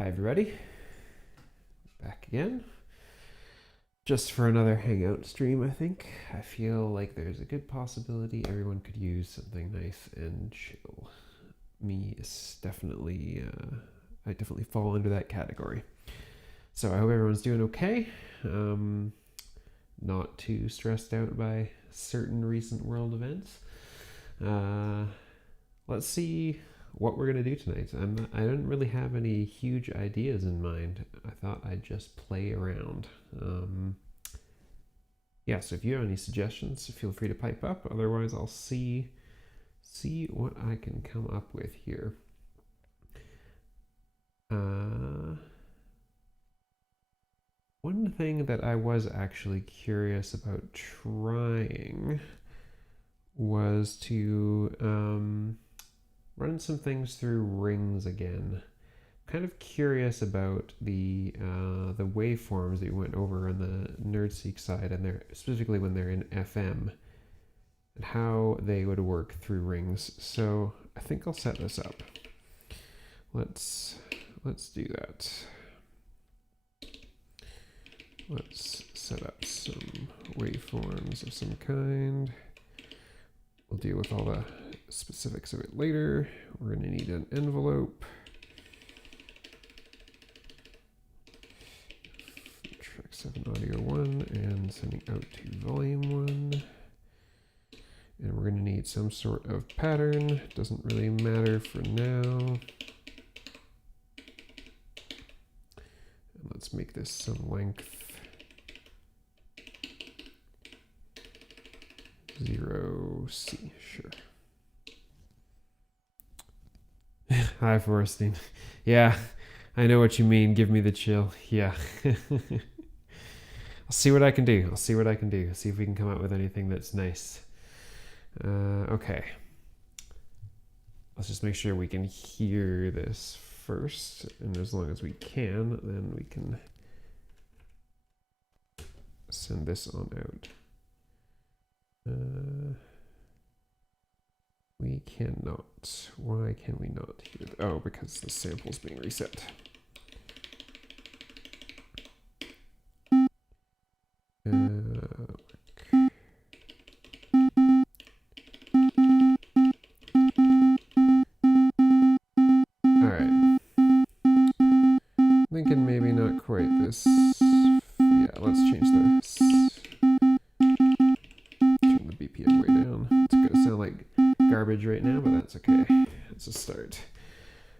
Hi everybody, back again. Just for another Hangout stream, I think. I feel like there's a good possibility everyone could use something nice and chill. Me is definitely, I definitely fall into that category. So I hope everyone's doing okay. Not too stressed out by certain recent world events. Let's see what we're gonna do tonight. I don't really have any huge ideas in mind. I thought I'd just play around. Yeah, so if you have any suggestions, feel free to pipe up. Otherwise, I'll see what I can come up with here. One thing that I was actually curious about trying was to run some things through rings again. Kind of curious about the waveforms that you went over on the NerdSeek side, and they're specifically when they're in FM, and how they would work through rings. So I think I'll set this up. Let's do that. Let's set up some waveforms of some kind. We'll deal with all the specifics of it later. We're going to need an envelope. Track 7 audio 1 and sending out to volume 1. And we're going to need some sort of pattern. Doesn't really matter for now. And let's make this some length. 0C, sure. Hi, Forrestine. Yeah, I know what you mean. Give me the chill. Yeah. I'll see what I can do. See if we can come up with anything that's nice. Okay. Let's just make sure we can hear this first. And as long as we can, then we can send this on out. We cannot. Why can we not hear? Oh, because the sample's being reset. Alright. Thinking maybe not quite this. Yeah, let's change this. BPM way down. It's gonna sound like garbage right now, but that's okay. It's a start.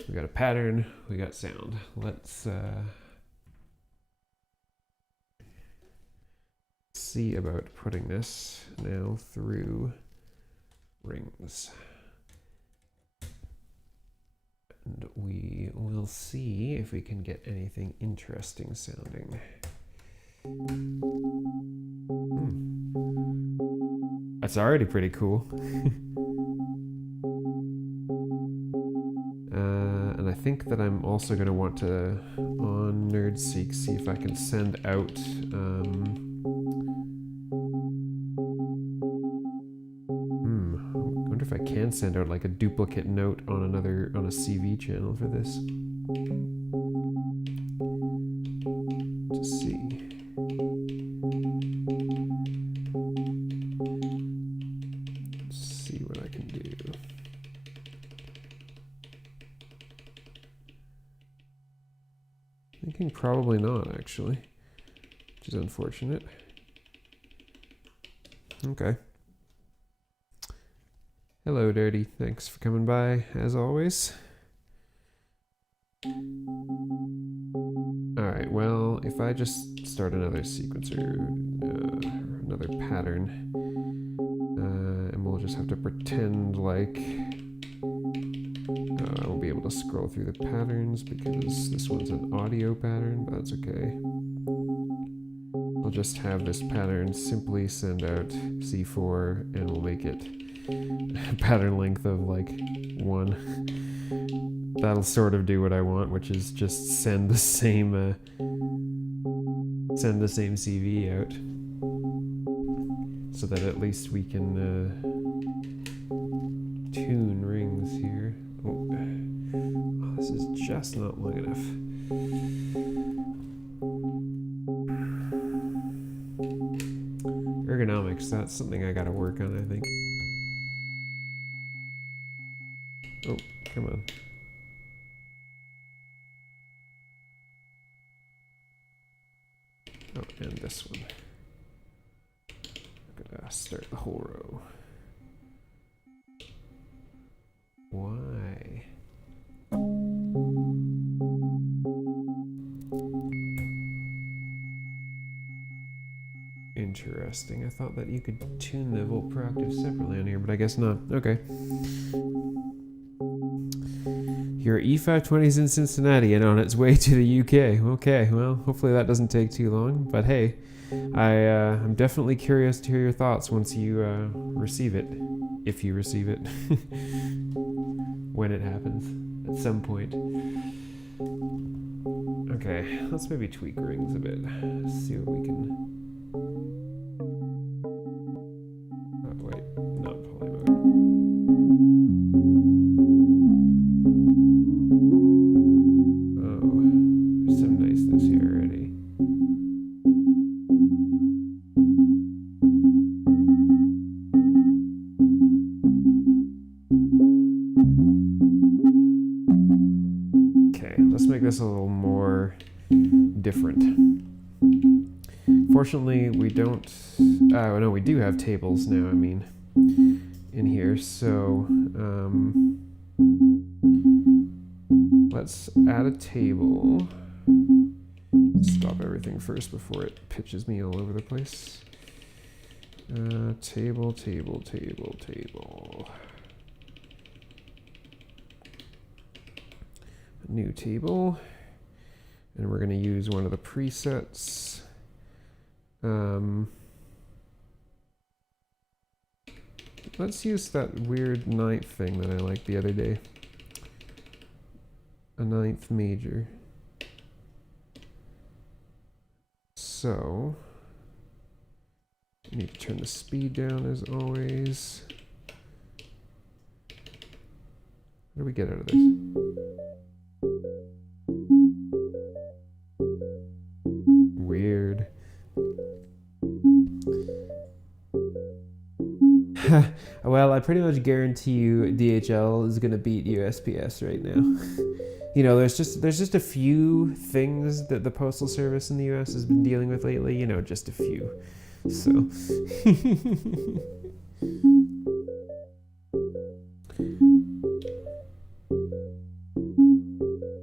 We got a pattern, we got sound. Let's see about putting this now through rings. And we will see if we can get anything interesting sounding. That's already pretty cool. And I think that I'm also going to want to, on NerdSeek, see if I can send out I wonder if I can send out like a duplicate note on a CV channel for this. Just see. Probably not, actually, which is unfortunate. Okay. Hello, Dirty. Thanks for coming by, as always. Alright, well, if I just start another sequencer, another pattern, and we'll just have to pretend like I won't be able to scroll through the patterns because this one's an audio pattern, but that's okay. I'll just have this pattern simply send out C4 and we'll make it a pattern length of like 1. That'll sort of do what I want, which is just send the same CV out so that at least we can tune rings here. Oh, this is just not long enough. Ergonomics, that's something I gotta work on, I think. Oh, come on. Oh, and this one. I'm gonna start the whole row. Why? Interesting. I thought that you could tune the volt per octave separately on here, but I guess not. Okay. Your E520's in Cincinnati and on its way to the UK. Okay, well, hopefully that doesn't take too long. But hey, I'm definitely curious to hear your thoughts once you receive it. If you receive it. When it happens. At some point. Okay, let's maybe tweak rings a bit. See what we can... Oh, wait, not poly mode. Oh, there's some niceness here already. Okay, let's make this a little more different. Fortunately, we don't... Oh, no, we do have tables now, I mean, in here, so... let's add a table. Stop everything first before it pitches me all over the place. Table, table, table, table. A new table. And we're going to use one of the presets. Let's use that weird ninth thing that I liked the other day. A ninth major. So, I need to turn the speed down as always. What do we get out of this? Weird. Well, I pretty much guarantee you DHL is gonna beat USPS right now. You know, there's just a few things that the Postal Service in the US has been dealing with lately, you know, just a few. So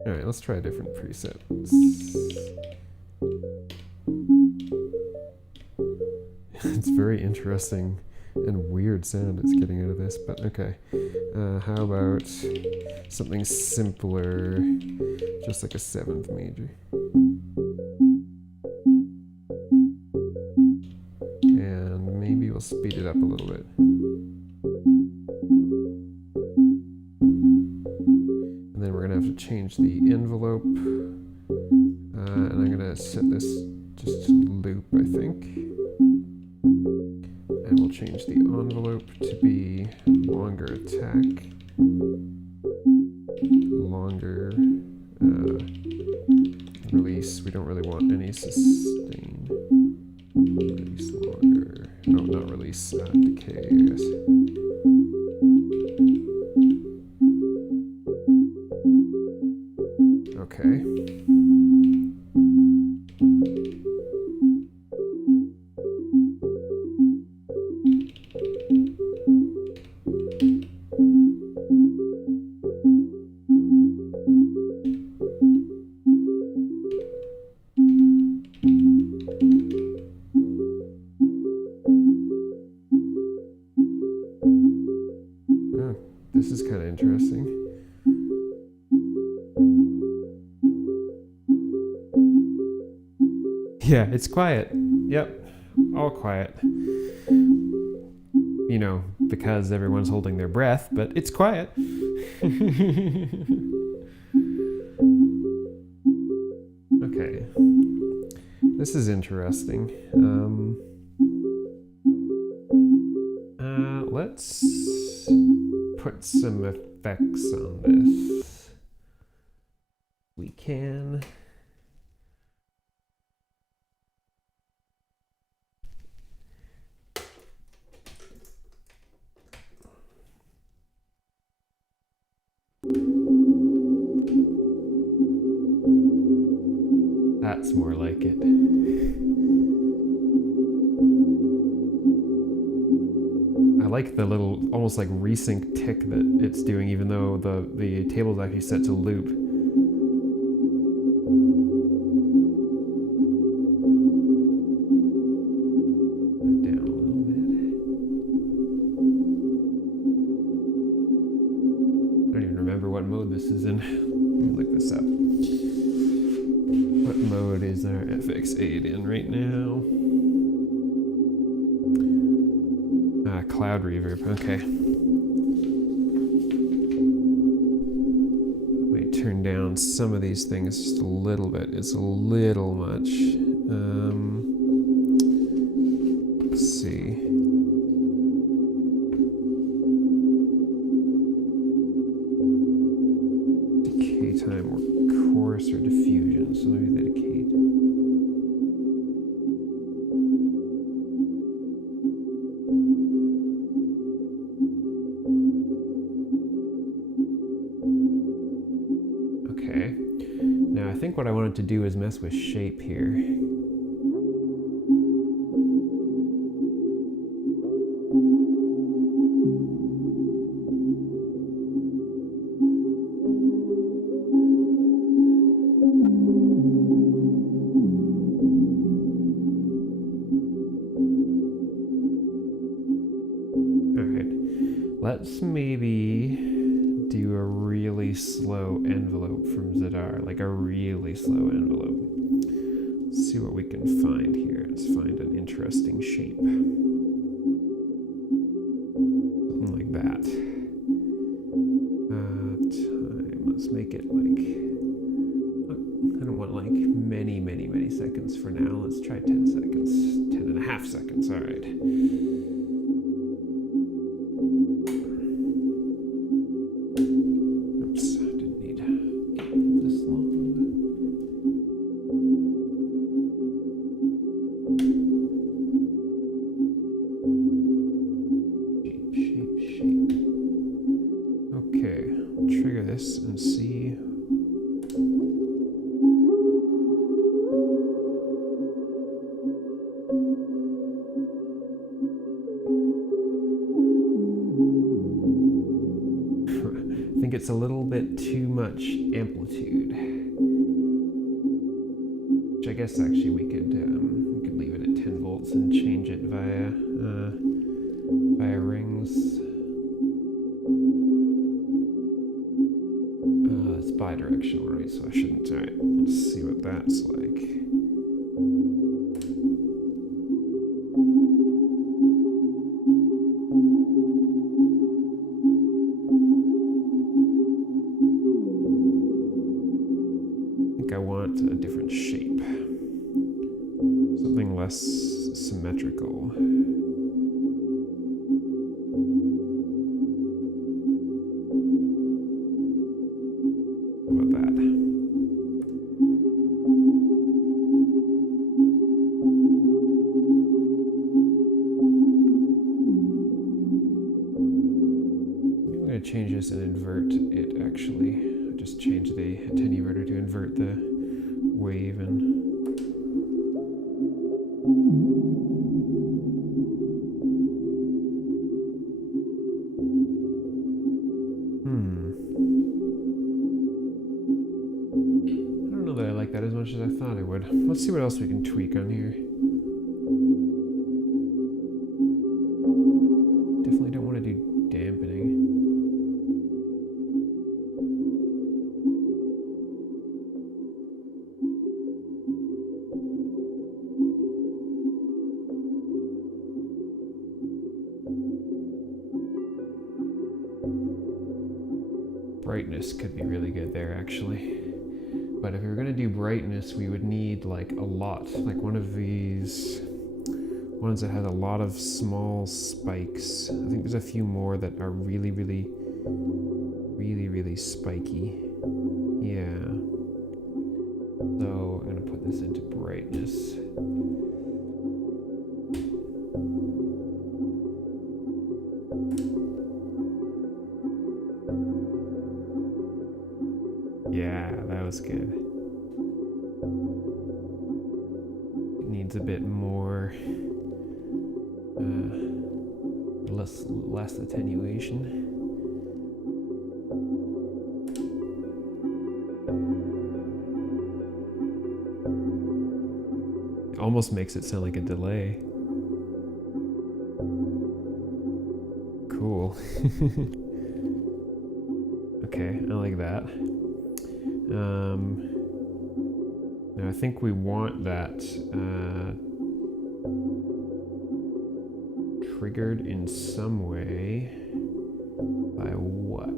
Alright, let's try a different preset. It's very interesting and weird sound it's getting out of this, but okay. How about something simpler, just like a seventh major. And maybe we'll speed it up a little bit. And then we're gonna have to change the envelope. And I'm gonna set this just to loop, I think. And we'll change the envelope to be longer attack, longer release. We don't really want any sustain. Release longer. No, not release, decay, I guess. Okay. This is kind of interesting. Yeah, it's quiet. Yep, all quiet. You know, because everyone's holding their breath, but it's quiet. Okay, this is interesting. Let's put some effects on this. we can. That's more like it. I like the little, almost like resync tick that it's doing, even though the table's actually set to loop. Down a little bit. I don't even remember what mode this is in. Let me look this up. What mode is our FX8 in right now? Cloud reverb, okay. Let me turn down some of these things just a little bit. It's a little much. Let's see. Decay time or coarse or diffusion, so maybe the decay. I think what I wanted to do is mess with shape here. Alright, let's maybe do a really slow envelope from Zadar, like a really slow envelope. Let's see what we can find here. Let's find an interesting shape. Something like that. Time, let's make it like, I don't want like many seconds for now. Let's try 10 seconds, 10.5 seconds, all right. And see. I think it's a little bit too much amplitude, which I guess actually we could leave it at 10 volts and change it via rings. It's bi-directional, right? So I shouldn't. All right, let's see what that's like. I think I want a different shape, something less symmetrical. Change this and invert it actually. Just change the attenuator to invert the wave and I don't know that I like that as much as I thought I would. Let's see what else we can tweak on here. Definitely don't want to do dampening. Brightness could be really good there actually. But if we were gonna do brightness, we would need like a lot, like one of these ones that has a lot of small spikes. I think there's a few more that are really spiky. Yeah. So I'm gonna put this into brightness. Yeah, that was good. It needs a bit more, less attenuation. It almost makes it sound like a delay. Cool. Okay, I like that. Now I think we want that triggered in some way. By what?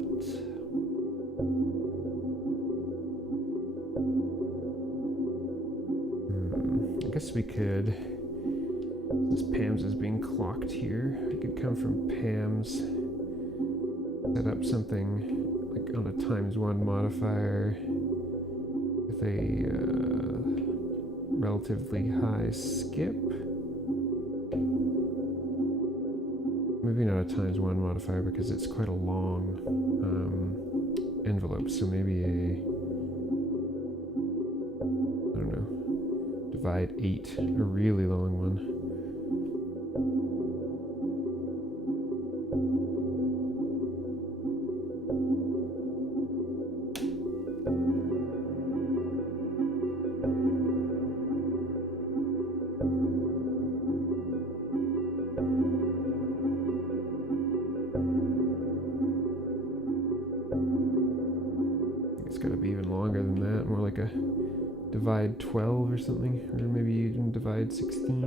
I guess we could, since Pam's is being clocked here, we could come from Pam's, set up something like on a ×1 modifier with a relatively high skip. Maybe not a ×1 modifier because it's quite a long envelope, so maybe a, I don't know, divide 8, a really long one. It's got to be even longer than that, more like a divide 12 or something, or maybe even divide 16,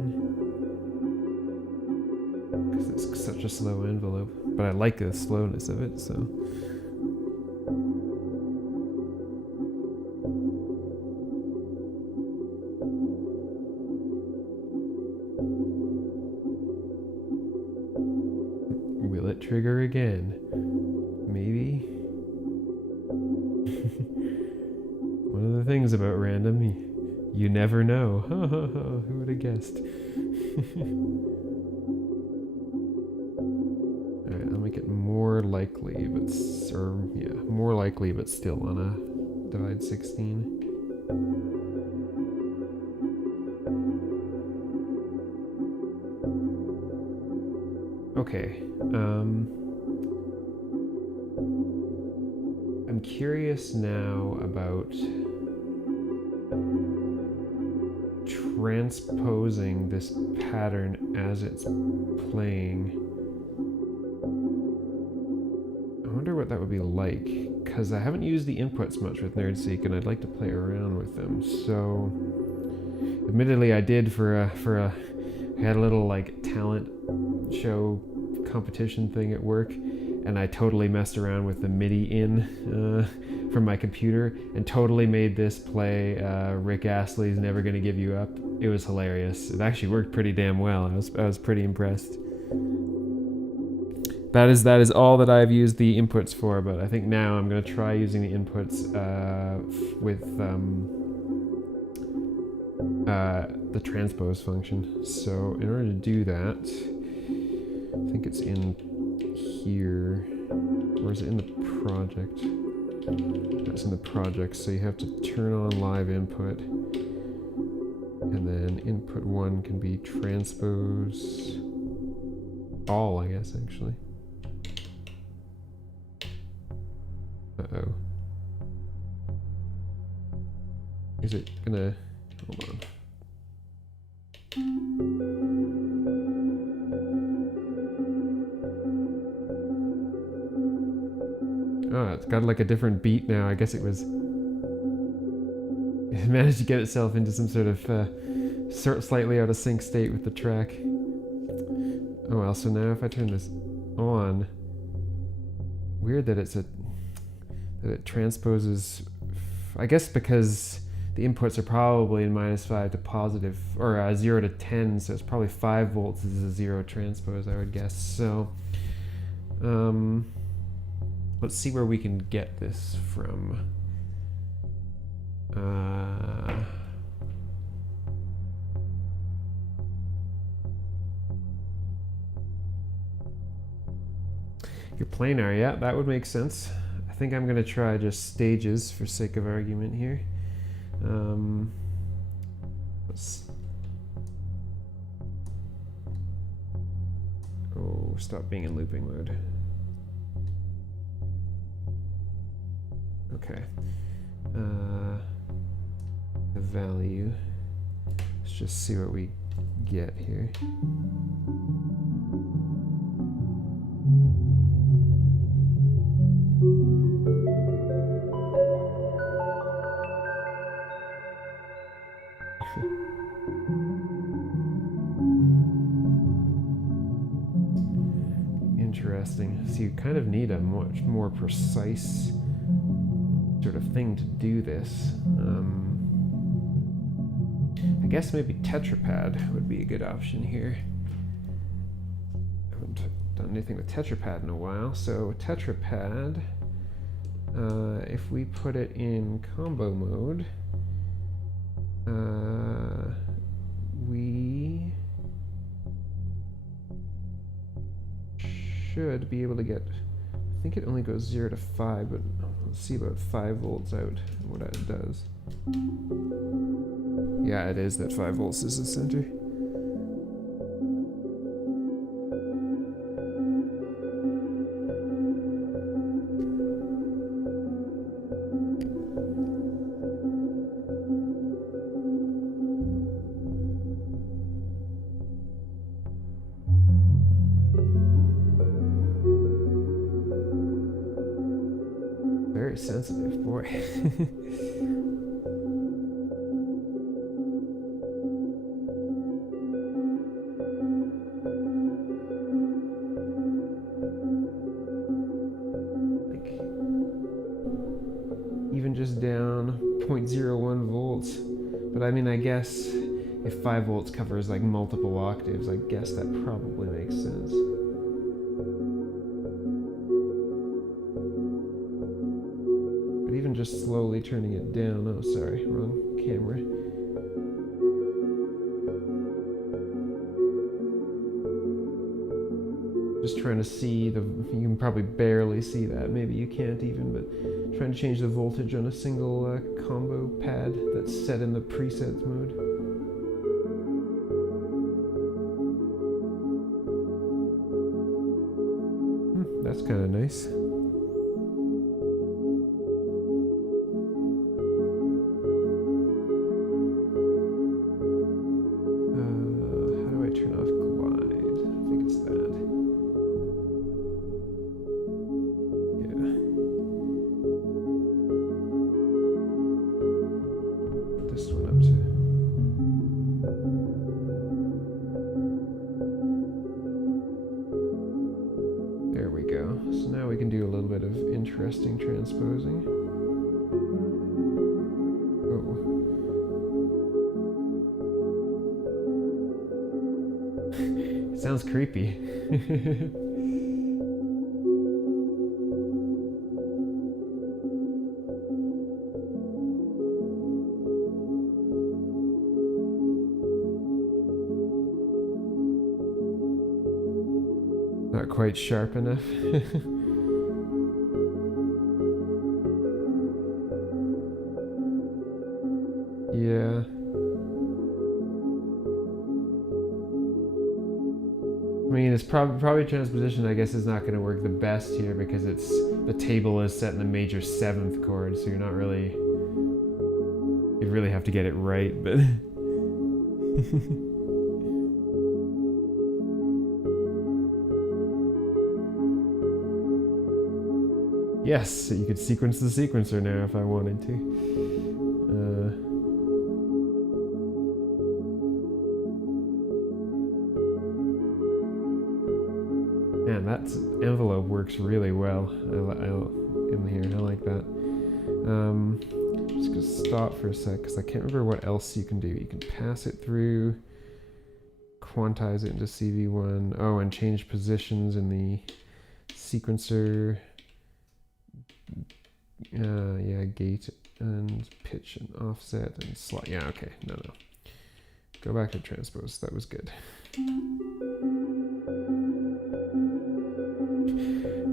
because it's such a slow envelope, but I like the slowness of it, so. Will it trigger again? Maybe. One of the things about random, you never know. Who would have guessed? Alright, I'll make it more likely, more likely, but still on a divide 16. Okay, I'm curious now about transposing this pattern as it's playing. I wonder what that would be like, because I haven't used the inputs much with NerdSeek, and I'd like to play around with them. So, admittedly, I did I had a little like talent show competition thing at work, and I totally messed around with the MIDI in from my computer and totally made this play Rick Astley's Never Gonna Give You Up. It was hilarious. It actually worked pretty damn well. I was pretty impressed. That is all that I've used the inputs for, but I think now I'm going to try using the inputs with the transpose function. So in order to do that, I think it's in here, or is it in the project? It's in the project, so you have to turn on live input, and then input 1 can be transpose all, I guess, actually. Uh-oh. Is it gonna, hold on. Oh, it's got like a different beat now. I guess it managed to get itself into some sort of slightly out of sync state with the track. Oh well, so now if I turn this on, weird that that it transposes, I guess because the inputs are probably in -5 to positive, or 0 to 10, so it's probably 5 volts is a 0 transpose, I would guess. So, let's see where we can get this from. Your planar, yeah, that would make sense. I think I'm gonna try just stages for sake of argument here. Oh, stop being in looping mode. Okay. The value. Let's just see what we get here. Interesting. So you kind of need a much more precise sort of thing to do this. I guess maybe tetrapad would be a good option here. I haven't done anything with tetrapad in a while, so tetrapad, if we put it in combo mode, we should be able to get, I think it only goes 0 to 5, but let's see about 5 volts out and what it does. Yeah, it is that 5 volts is the center. Very sensitive, boy. Even just down 0.01 volts. But I mean, I guess if 5 volts covers like multiple octaves, I guess that probably makes sense. But even just slowly turning it down, oh sorry, wrong camera. Just trying to see the, you can probably barely see that, maybe you can't even, but trying to change the voltage on a single combo pad that's set in the presets mode. That's kind of nice. How do I turn off glide? I think it's that. This one up to. There we go. So now we can do a little bit of interesting transposing. Oh. It sounds creepy. Not quite sharp enough. Yeah. I mean, it's probably transposition, I guess, is not going to work the best here because it's the table is set in the major 7th chord, so you're not really, you really have to get it right, but yes, so you could sequence the sequencer now if I wanted to. Man, that envelope works really well in here. I like that. Just gonna stop for a sec because I can't remember what else you can do. You can pass it through, quantize it into CV1. Oh, and change positions in the sequencer. Yeah, gate and pitch and offset and slot. Yeah, okay. No. Go back to transpose. That was good.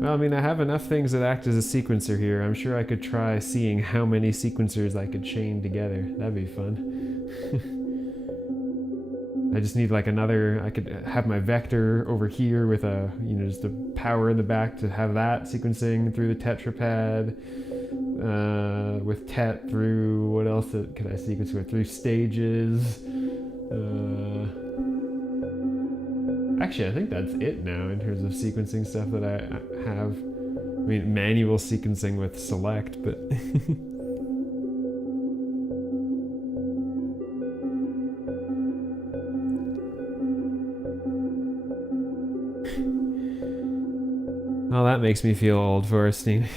Well, I mean, I have enough things that act as a sequencer here. I'm sure I could try seeing how many sequencers I could chain together. That'd be fun. I just need like another, I could have my vector over here with a, just a power in the back to have that sequencing through the tetrapad, with tet through, what else could I sequence with? Through stages. Actually, I think that's it now in terms of sequencing stuff that I have. I mean, manual sequencing with select, but... Oh, that makes me feel old, Forrestine.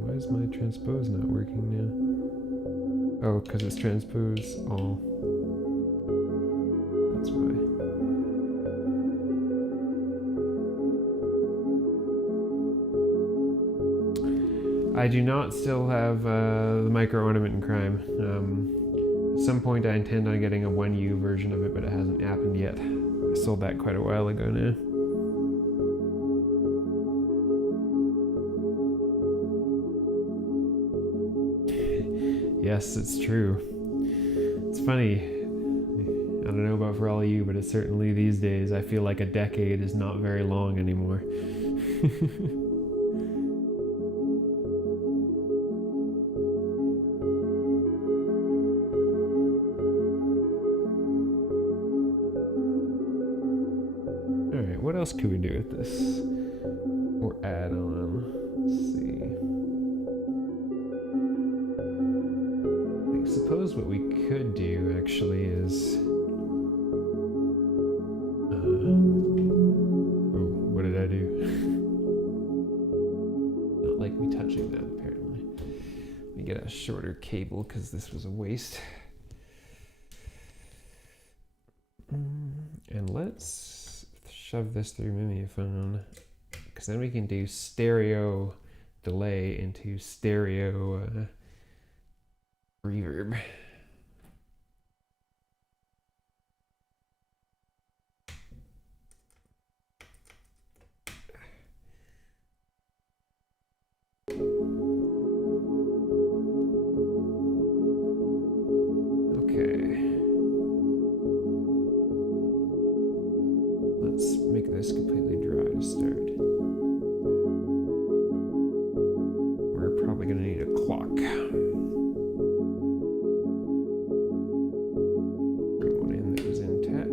Why is my transpose not working now? Oh, because it's transpose all. That's why. I do not still have the micro ornament in crime. At some point I intend on getting a 1U version of it, but it hasn't happened yet. I sold that quite a while ago now. Yes, it's true. It's funny. I don't know about for all of you, but it's certainly these days I feel like a decade is not very long anymore. Alright, what else could we do with this? Or add on? Let's see. I suppose what we could do actually is... oh, what did I do? Not like me touching that, apparently. Let me get a shorter cable because this was a waste. And let's shove this through Mimeophone, because then we can do stereo delay into stereo reverb. Let's make this completely dry to start. We're probably going to need a clock. Bring one in that was in tet.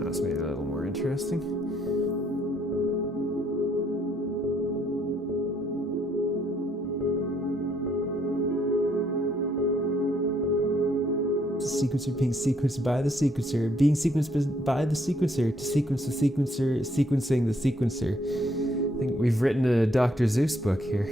That's made it a little more interesting. Sequencer being sequenced by the sequencer, being sequenced by the sequencer to sequence the sequencer, sequencing the sequencer. I think we've written a Dr. Zeus book here.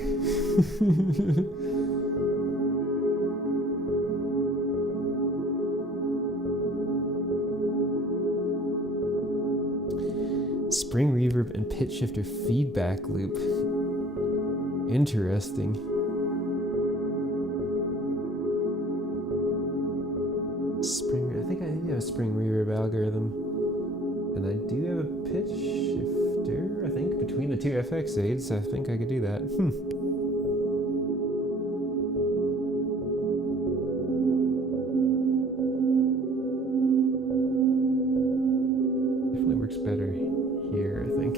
Spring reverb and pitch shifter feedback loop. Interesting. I think I have a spring reverb algorithm. And I do have a pitch shifter, I think, between the two FX aids. I think I could do that. Definitely works better here, I think.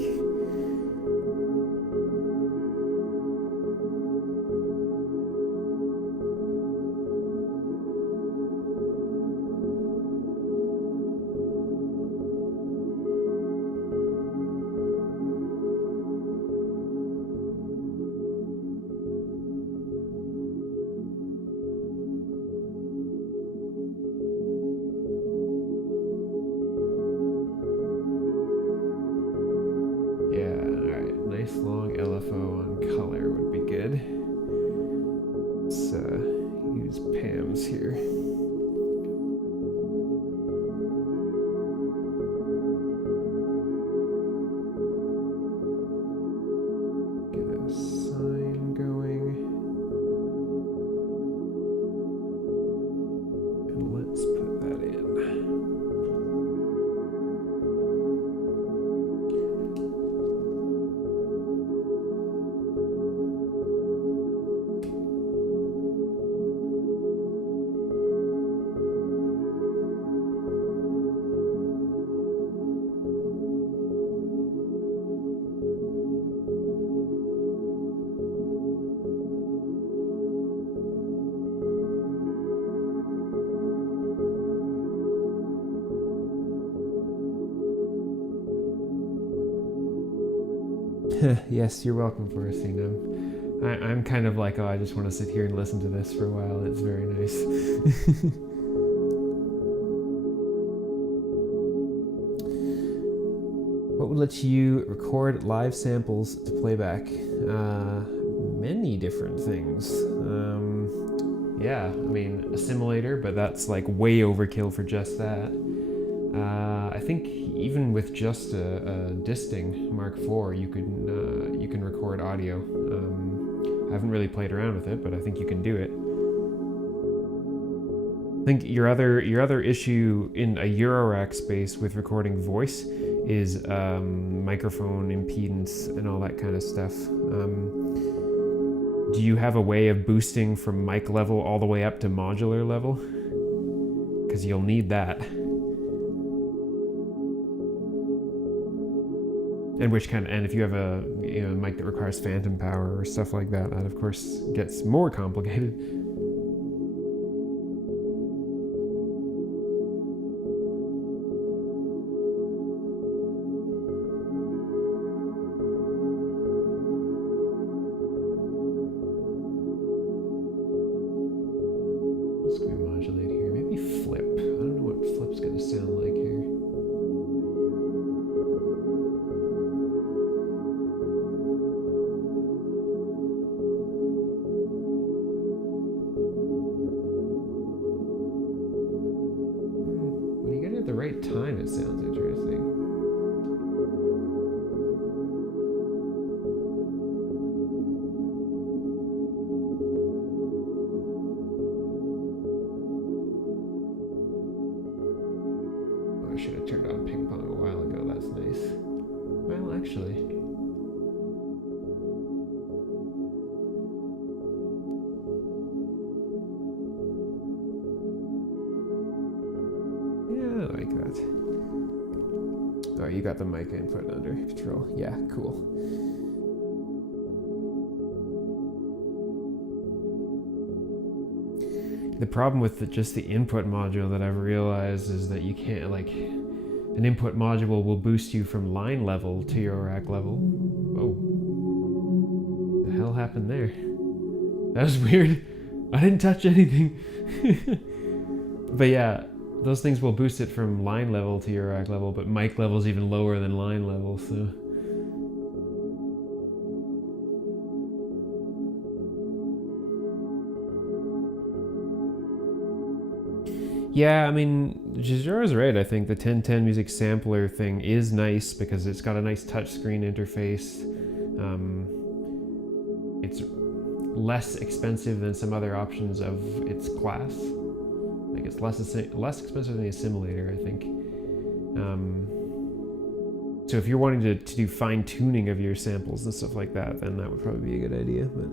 Yes, you're welcome, Forestino. I'm kind of like, oh, I just want to sit here and listen to this for a while. It's very nice. What would let you record live samples to playback? Many different things. Yeah, I mean, a simulator, but that's like way overkill for just that. I think even with just a Disting Mark IV, you can record audio. I haven't really played around with it, but I think you can do it. I think your other issue in a Eurorack space with recording voice is microphone impedance and all that kind of stuff. Do you have a way of boosting from mic level all the way up to modular level? Because you'll need that. And if you have a mic that requires phantom power or stuff like that, that of course gets more complicated. Let's go modulate here. Maybe flip. I don't know what flip's gonna sound like here. When you get it at the right time, it sounds interesting. Oh, I should have turned on ping pong a while ago. That's nice. Well, actually. Yeah, I like that. Oh, you got the mic input under control. Yeah, cool. The problem with just the input module that I've realized is that you can't, an input module will boost you from line level to Eurorack level. Whoa. The hell happened there? That was weird. I didn't touch anything. But yeah, those things will boost it from line level to Eurorack level, but mic level is even lower than line level, so. Yeah, I mean, Jizuro's right. I think the 1010 music sampler thing is nice because it's got a nice touchscreen interface. It's less expensive than some other options of its class. Like it's less expensive than the assimilator, I think. So if you're wanting to do fine tuning of your samples and stuff like that, then that would probably be a good idea. But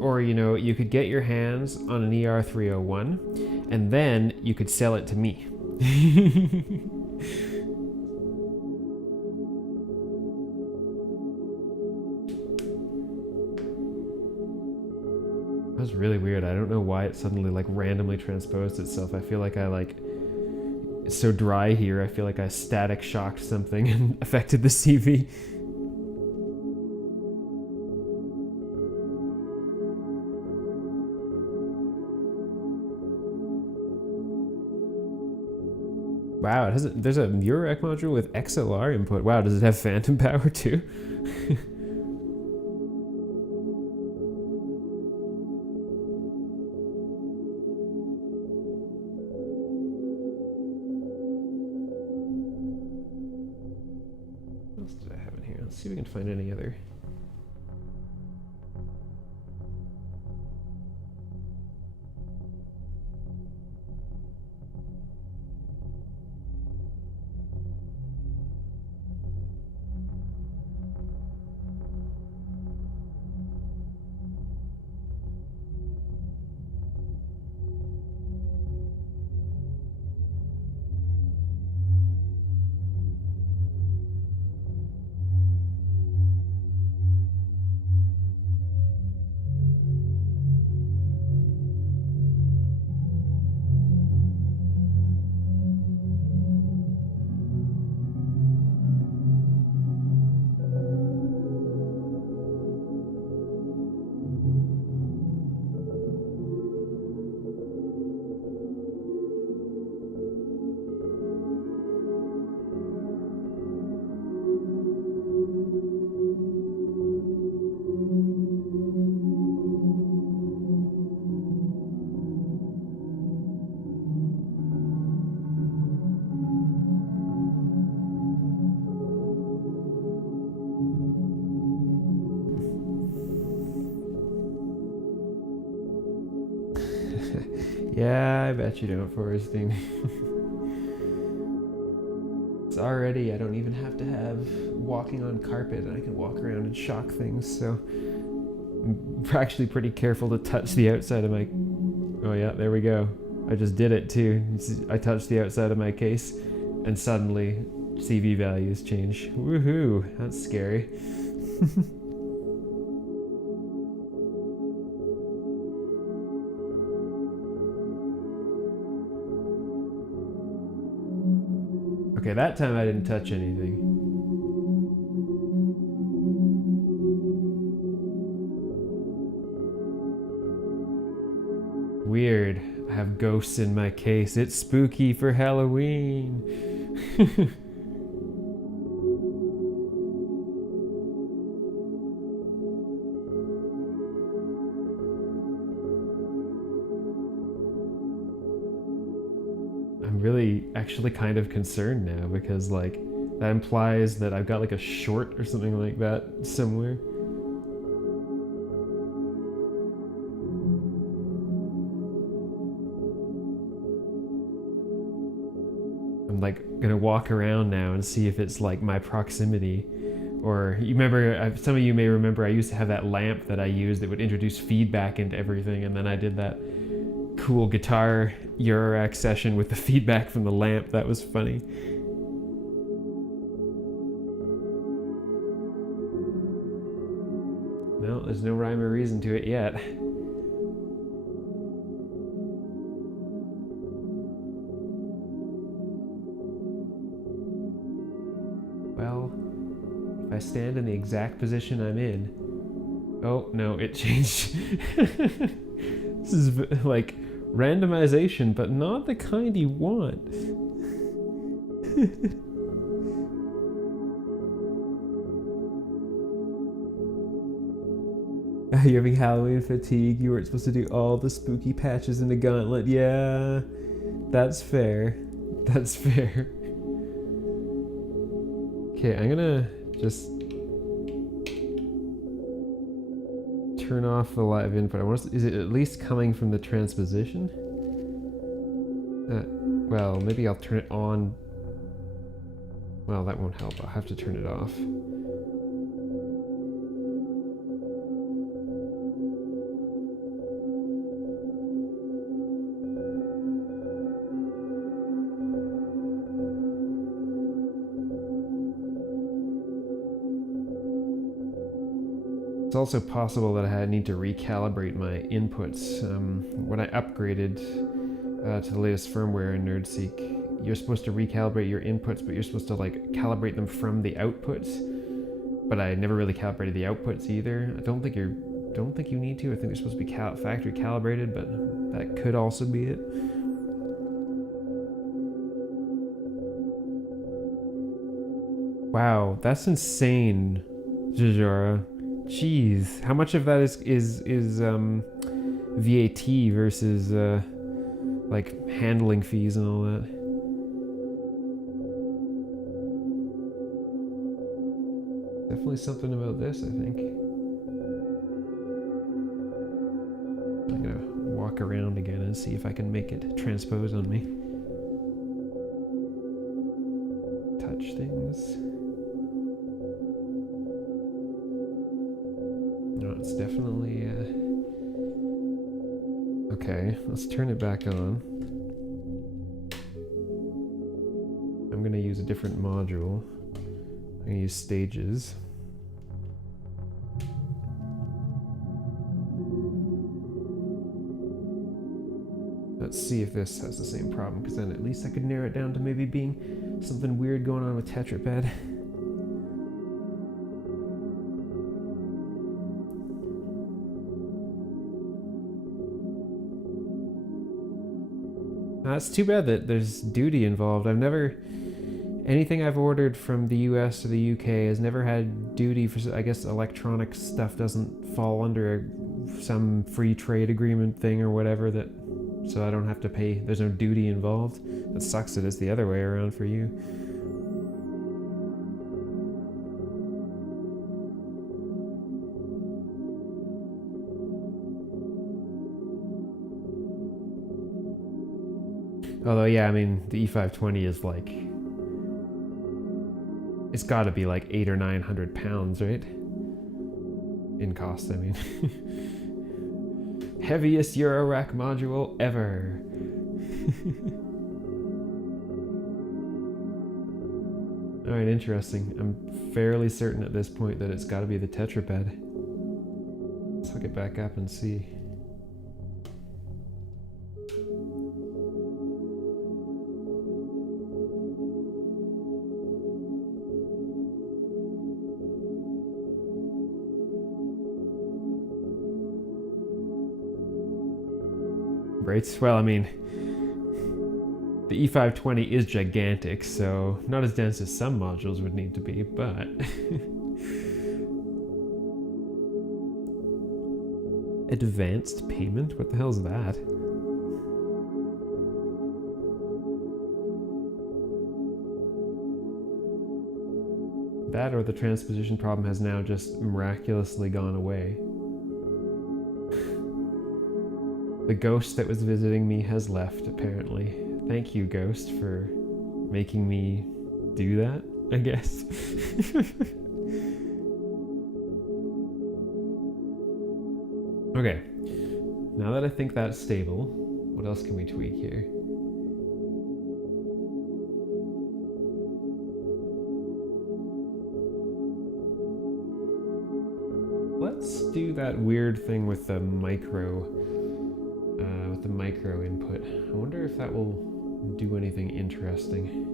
or you could get your hands on an ER301, and then you could sell it to me. That was really weird. I don't know why it suddenly randomly transposed itself. I feel like it's so dry here. I feel like I static shocked something and affected the CV. Wow, there's a Eurorack module with XLR input. Wow, does it have phantom power too? What else did I have in here? Let's see if we can find any other. I bet you don't, Forresting. It's already, I don't even have to have walking on carpet, and I can walk around and shock things, so I'm actually pretty careful to touch the outside of my... Oh yeah, there we go. I just did it too. I touched the outside of my case, and suddenly CV values change. Woohoo, that's scary. Okay, that time I didn't touch anything. Weird. I have ghosts in my case. It's spooky for Halloween. I'm really actually kind of concerned now because like that implies that I've got like a short or something like that somewhere. I'm like gonna walk around now and see if it's like my proximity. Or you remember, some of you may remember I used to have that lamp that I used that would introduce feedback into everything, and then I did that cool guitar Eurorack session with the feedback from the lamp. That was funny. No, there's no rhyme or reason to it yet. Well, if I stand in the exact position I'm in... Oh, no, it changed. This is like randomization, but not the kind you want. You're having Halloween fatigue. You weren't supposed to do all the spooky patches in the gauntlet. Yeah, that's fair. That's fair. Okay, I'm gonna just turn off the live input. Is it at least coming from the transposition? Well, maybe I'll turn it on. Well, that won't help. I'll have to turn it off. It's also possible that I need to recalibrate my inputs. When I upgraded to the latest firmware in NerdSeek, you're supposed to recalibrate your inputs, but you're supposed to like calibrate them from the outputs. But I never really calibrated the outputs either. I don't think you need to. I think they're supposed to be factory calibrated, but that could also be it. Wow, that's insane, Jajara. Jeez, how much of that is VAT versus like handling fees and all that? Definitely something about this, I think. I'm gonna walk around again and see if I can make it transpose on me. Touch things. No, it's definitely okay, let's turn it back on. I'm gonna use a different module. I'm gonna use stages. Let's see if this has the same problem, because then at least I could narrow it down to maybe being something weird going on with Tetrapad. It's too bad that there's duty involved. Anything I've ordered from the US to the UK has never had duty for, I guess electronic stuff doesn't fall under some free trade agreement thing or whatever, that so I don't have to pay, there's no duty involved. That sucks that it's the other way around for you. Although, yeah, I mean, the E520 is like, it's got to be like 800 or 900 pounds, right? In cost, I mean. Heaviest Eurorack module ever. Alright, interesting. I'm fairly certain at this point that it's got to be the tetraped. Let's hook it back up and see. Right, well, I mean, the E520 is gigantic, so not as dense as some modules would need to be, but... Advanced payment? What the hell is that? That or the transposition problem has now just miraculously gone away. The ghost that was visiting me has left, apparently. Thank you, ghost, for making me do that, I guess. Okay, now that I think that's stable, what else can we tweak here? Let's do that weird thing with the micro input. I wonder if that will do anything interesting.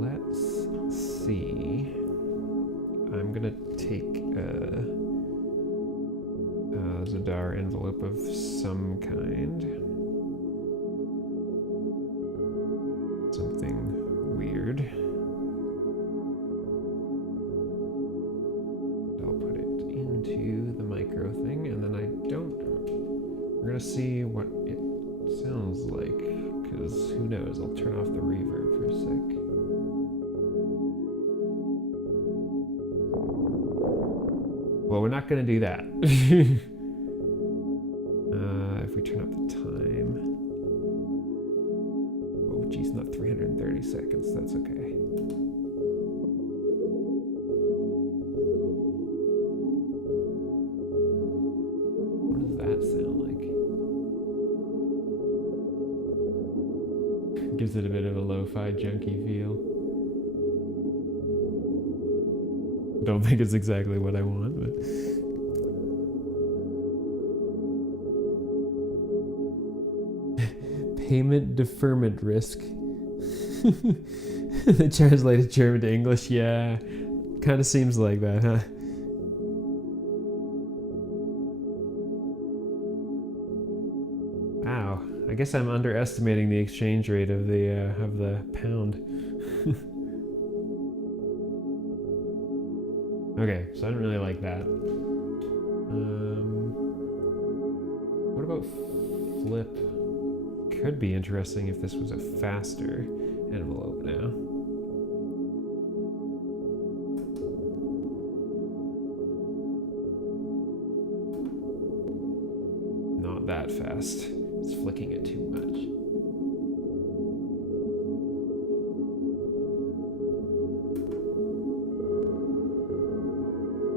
Let's see. I'm gonna take a Zadar envelope of some kind. Something weird. I'll put it into the micro thing, and then we're gonna see what it sounds like, because who knows, I'll turn off the reverb for a sec. Well, we're not gonna do that. If we turn up the time. Oh geez, not 330 seconds, that's okay. What does that sound like? Gives it a bit of a lo-fi junky feel. Don't think it's exactly what I want, but... Payment deferment risk. They translated German to English, yeah. Kind of seems like that, huh? Wow, I guess I'm underestimating the exchange rate of the pound. Okay, so I don't really like that. What about flip? Could be interesting if this was a faster envelope now. Not that fast. It's flicking it too much.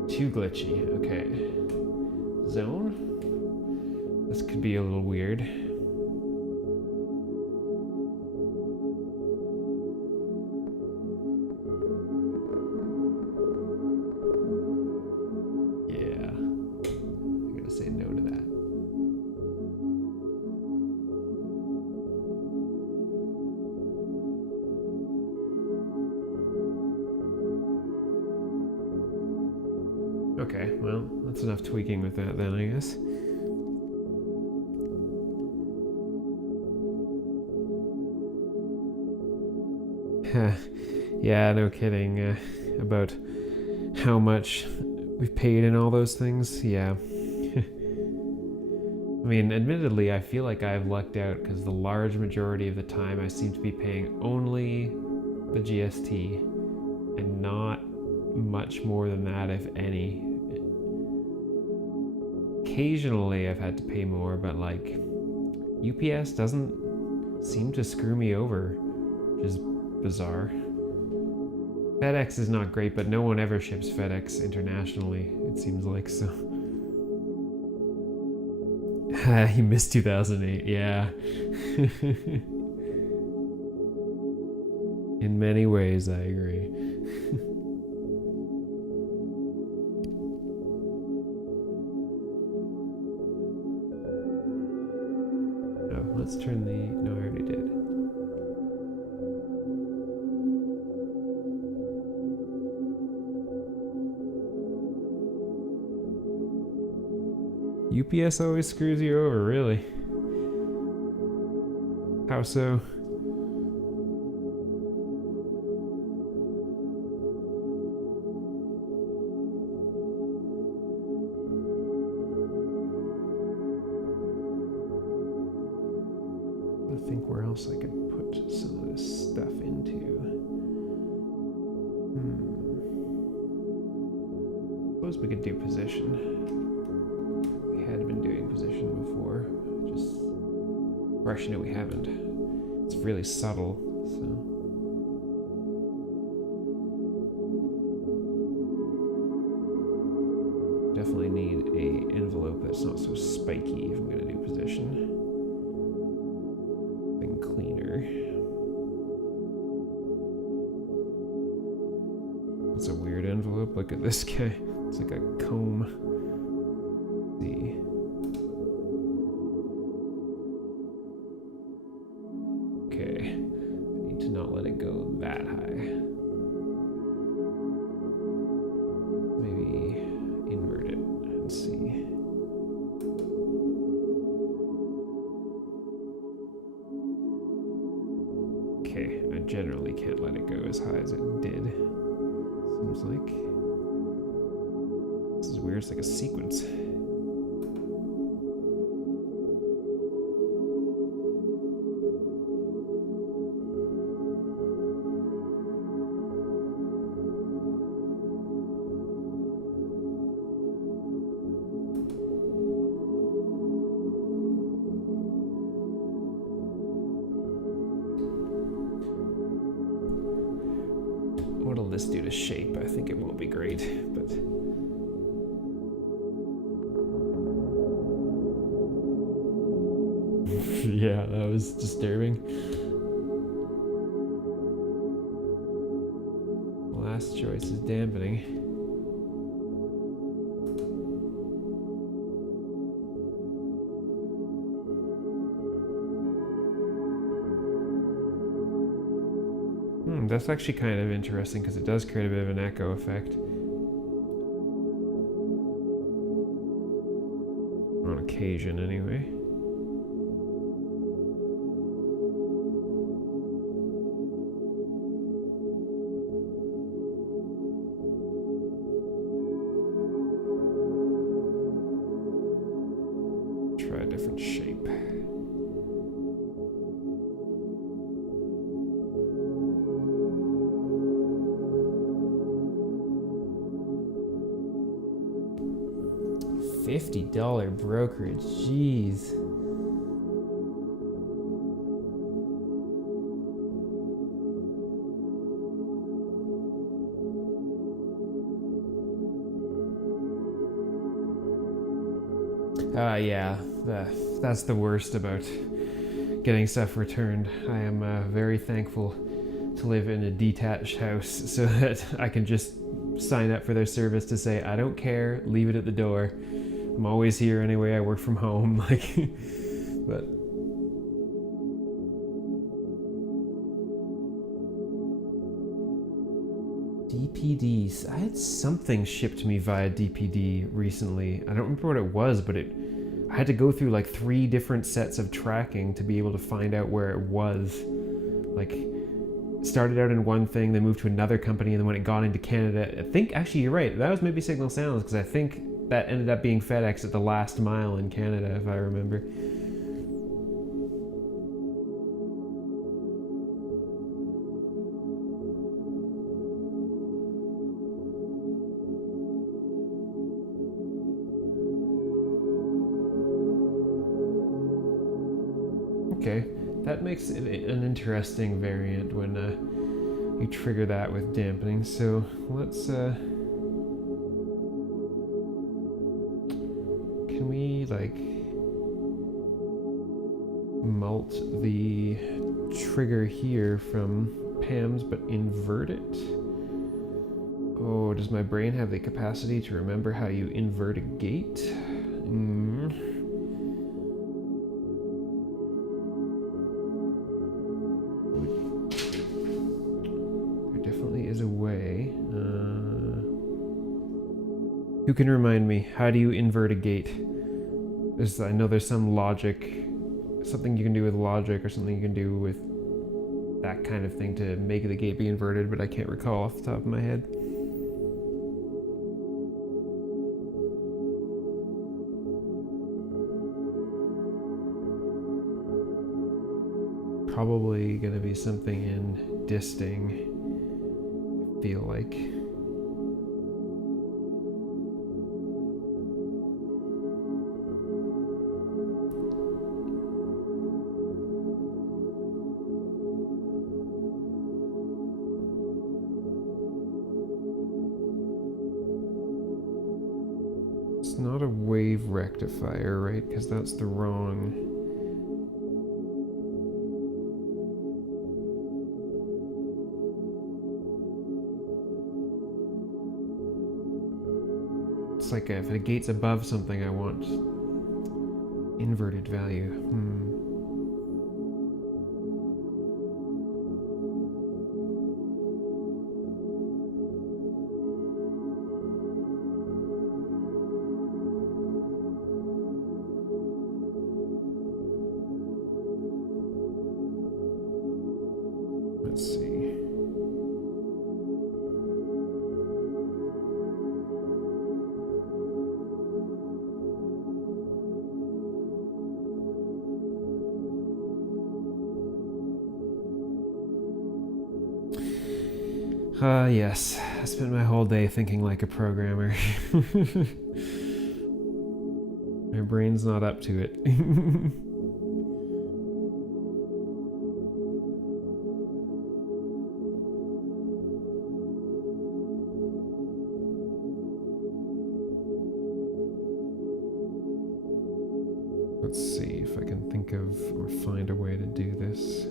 Too glitchy. Okay. Zone? This could be a little weird. Yeah. I'm gonna say no to that. Okay, well, that's enough tweaking with that then, I guess. Yeah, no kidding. About how much we've paid in all those things, yeah. I mean, admittedly, I feel like I've lucked out because the large majority of the time I seem to be paying only the GST and not much more than that, if any. occasionally I've had to pay more, but like UPS doesn't seem to screw me over, which is bizarre. FedEx is not great, but no one ever ships FedEx internationally, it seems like, so. You missed 2008, yeah. In many ways, I agree. Oh, let's turn the... No, I already did. UPS always screws you over, really. How so? I think where else I could put some of this stuff into. Suppose we could do position. We had been doing position before. Just, or actually no, we haven't. It's really subtle, so. Definitely need a envelope that's not so spiky if I'm gonna do position. Something cleaner. That's a weird envelope. Look at this guy. It's like a comb. Let's see. Okay. I need to not let it go that high. Maybe invert it and see. Okay, I generally can't let it go as high as it did. Seems like. This is weird, it's like a sequence. What'll this do to shape? I think it won't be great, but... Yeah, that was disturbing. Last choice is dampening. That's actually kind of interesting because it does create a bit of an echo effect. On occasion, anyway. Try a different shape. $50 brokerage, jeez. Yeah, that's the worst about getting stuff returned. I am very thankful to live in a detached house so that I can just sign up for their service to say, I don't care, leave it at the door. I'm always here anyway, I work from home, like, but. DPDs. I had something shipped to me via DPD recently. I don't remember what it was, but I had to go through like 3 different sets of tracking to be able to find out where it was. Like, started out in one thing, then moved to another company, and then when it got into Canada, I think, actually you're right, that was maybe Signal Sounds, because I think that ended up being FedEx at the last mile in Canada, if I remember. okay. That makes it an interesting variant when you trigger that with dampening. So let's can we like mult the trigger here from Pam's but invert it? Oh, does my brain have the capacity to remember how you invert a gate? There definitely is a way. Who can remind me? How do you invert a gate? I know there's some logic, something you can do with logic or something you can do with that kind of thing to make the gate be inverted, but I can't recall off the top of my head. Probably gonna be something in disting, I feel like. It's not a wave rectifier, right? Because that's the wrong... It's like if a gate's above something, I want inverted value. Let's see. Yes. I spent my whole day thinking like a programmer. My brain's not up to it. Let's see if I can think of or find a way to do this.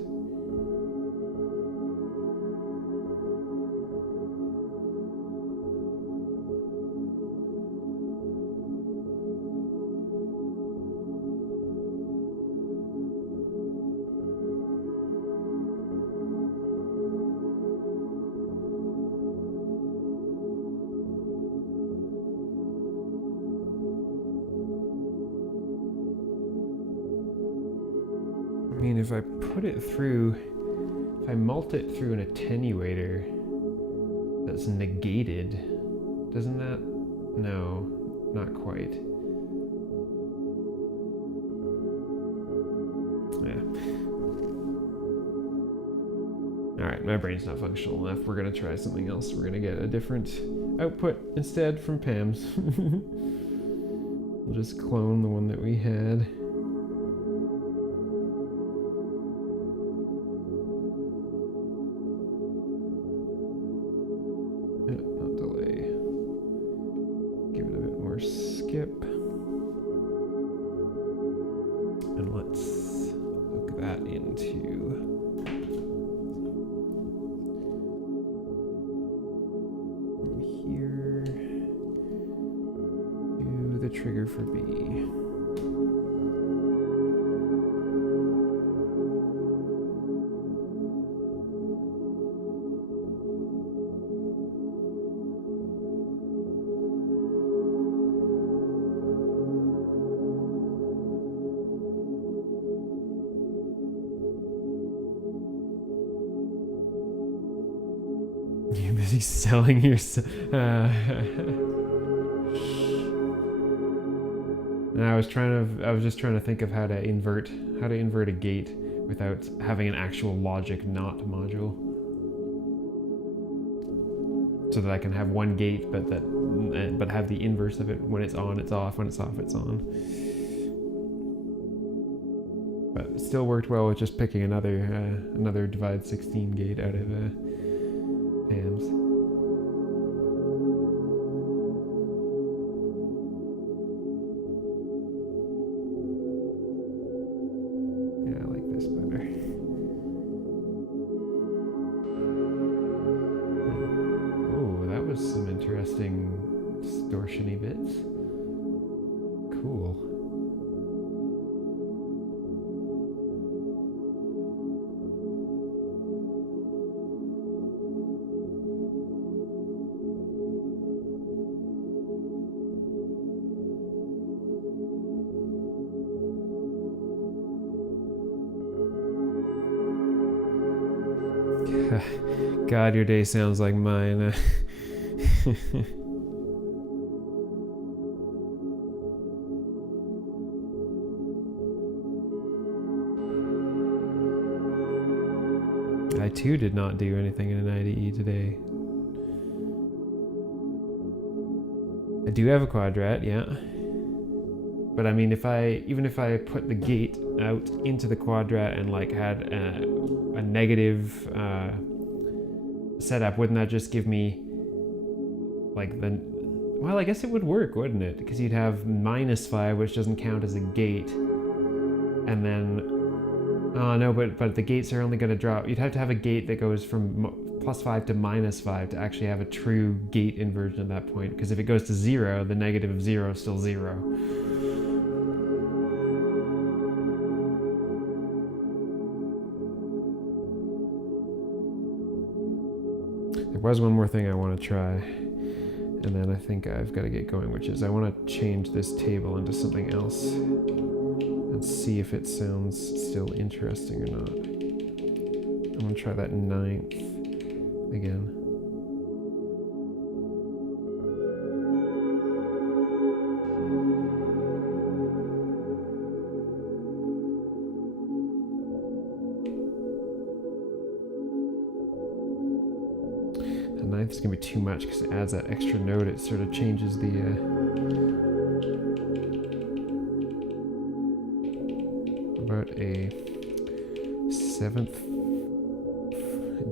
I mean, if I put it through, if I mult it through an attenuator that's negated, doesn't that? No, not quite. Yeah. Alright, my brain's not functional enough. We're gonna try something else. We're gonna get a different output instead from Pam's. We'll just clone the one that we had. Not delay. Give it a bit more skip. And let's hook that into here to the trigger for B. You're busy selling yourself. I was just trying to think of how to invert a gate without having an actual logic not module, so that I can have one gate, but have the inverse of it. When it's on, it's off. When it's off, it's on. But still worked well with just picking another divide 16 gate out of Pam's. Yeah, I like this better. Oh, that was some interesting distortion-y bits. Cool. God, your day sounds like mine. I too did not do anything in an IDE today. I do have a quadrat, yeah. But I mean, even if I put the gate out into the quadrat and like had a negative setup, wouldn't that just give me like the? Well, I guess it would work, wouldn't it? Because you'd have -5, which doesn't count as a gate, and then no, but the gates are only going to drop. You'd have to have a gate that goes from +5 to -5 to actually have a true gate inversion at that point. Because if it goes to 0, the negative of 0 is still 0. There was one more thing I want to try, and then I think I've got to get going, which is I want to change this table into something else and see if it sounds still interesting or not. I'm going to try that 9th again. The 9th is going to be too much because it adds that extra note. It sort of changes the about a 7th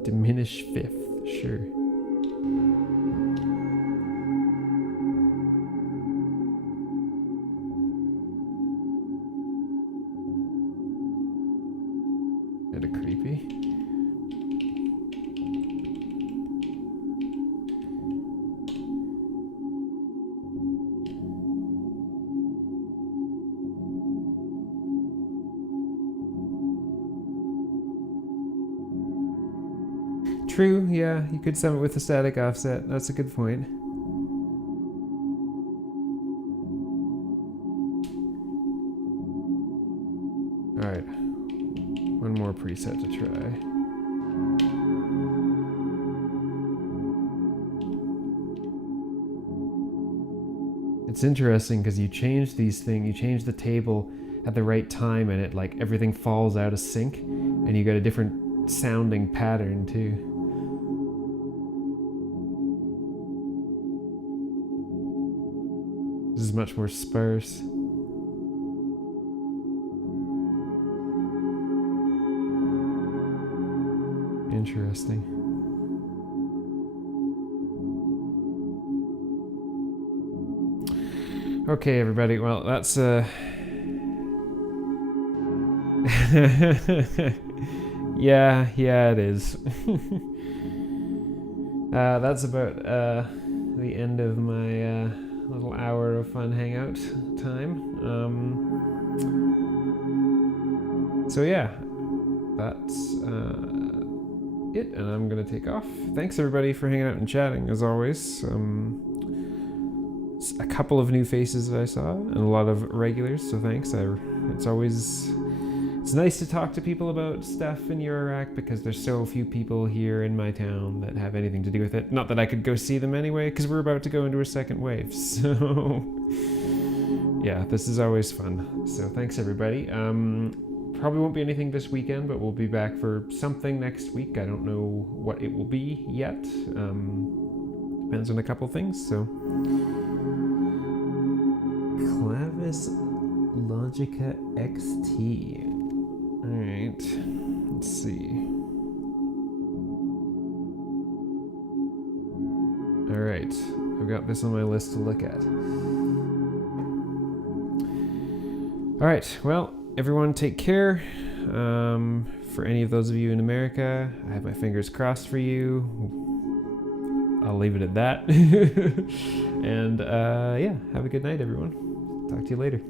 diminished 5th, sure. Kinda creepy. True, yeah, you could sum it with a static offset. That's a good point. Alright, one more preset to try. It's interesting because you change these things, you change the table at the right time and it like everything falls out of sync and you get a different sounding pattern too. This is much more sparse. Interesting. Okay, everybody. Well, that's yeah, it is. That's about the end of my little hour of fun hangout time. So yeah, that's it, and I'm gonna take off. Thanks everybody for hanging out and chatting as always. A couple of new faces that I saw and a lot of regulars, so thanks. It's nice to talk to people about stuff in Eurorack because there's so few people here in my town that have anything to do with it. Not that I could go see them anyway, because we're about to go into a second wave. So yeah, this is always fun. So thanks everybody. Probably won't be anything this weekend, but we'll be back for something next week. I don't know what it will be yet. Depends on a couple things. So Clavis Logica XT. Alright, let's see. Alright, I've got this on my list to look at. Alright, well, everyone take care. For any of those of you in America, I have my fingers crossed for you. I'll leave it at that. And yeah, have a good night, everyone. Talk to you later.